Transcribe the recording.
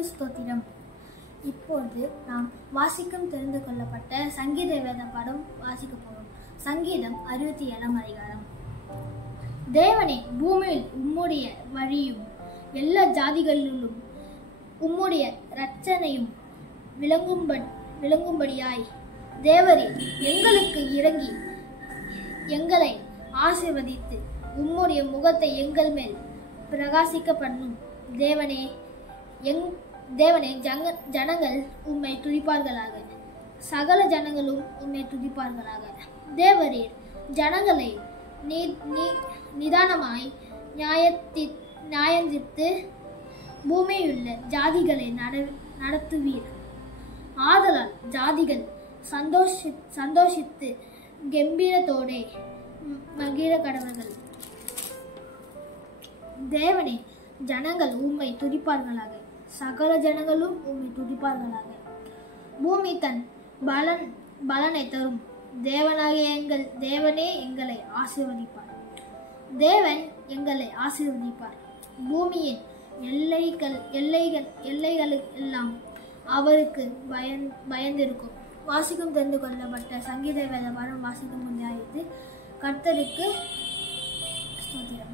கர்த்தருக்கு ஸ்தோத்திரம். இப்பொழுது நாம் வாசிக்கும் தெரிந்து கொள்ளப்பட்ட சங்கீத வேத பாடம் வாசிக்க போகிறோம். சங்கீதம் 67ஆம் அதிகாரம். தேவனே, பூமியில் உம்முடைய வழியும் எல்லா ஜாதிகளிலும் உம்முடைய இரட்சணையும் விளங்கும்படியாய் தேவரீர் எங்களுக்கு இறங்கி எங்களை ஆசீர்வதித்து உம்முடைய முகத்தை எங்கள் மேல் பிரகாசிக்க பண்ணும். தேவனே, ஜனங்கள் உம்மை துதிப்பார்களாக, சகல ஜனங்களும் உம்மை துதிப்பார்களாக. தேவரீர் ஜனங்களை நிதானமாய் நியாயந்தீர்த்து பூமியுள்ள ஜாதிகளை நடத்துவீர். ஆதலால் ஜாதிகள் சந்தோஷித்து கம்பீரத்தோடே மகிழ கடவர்கள். தேவனே, ஜனங்கள் உம்மை துதிப்பார்களாக, சகல ஜனங்களும் உம்மை துதிப்பார்களாக. பூமி தன் பலனை தரும். தேவனே எங்களை ஆசீர்வதிப்பார். தேவன் எங்களை ஆசீர்வதிப்பார். பூமியின் எல்லைகள் எல்லாம் அவருக்கு பயந்திருக்கும். வாசிக்கும் தெரிந்து கொள்ளப்பட்ட சங்கீத வேத பாடம் வாசிக்கும் முடியாது. கர்த்தருக்கு ஸ்தோத்திரம்.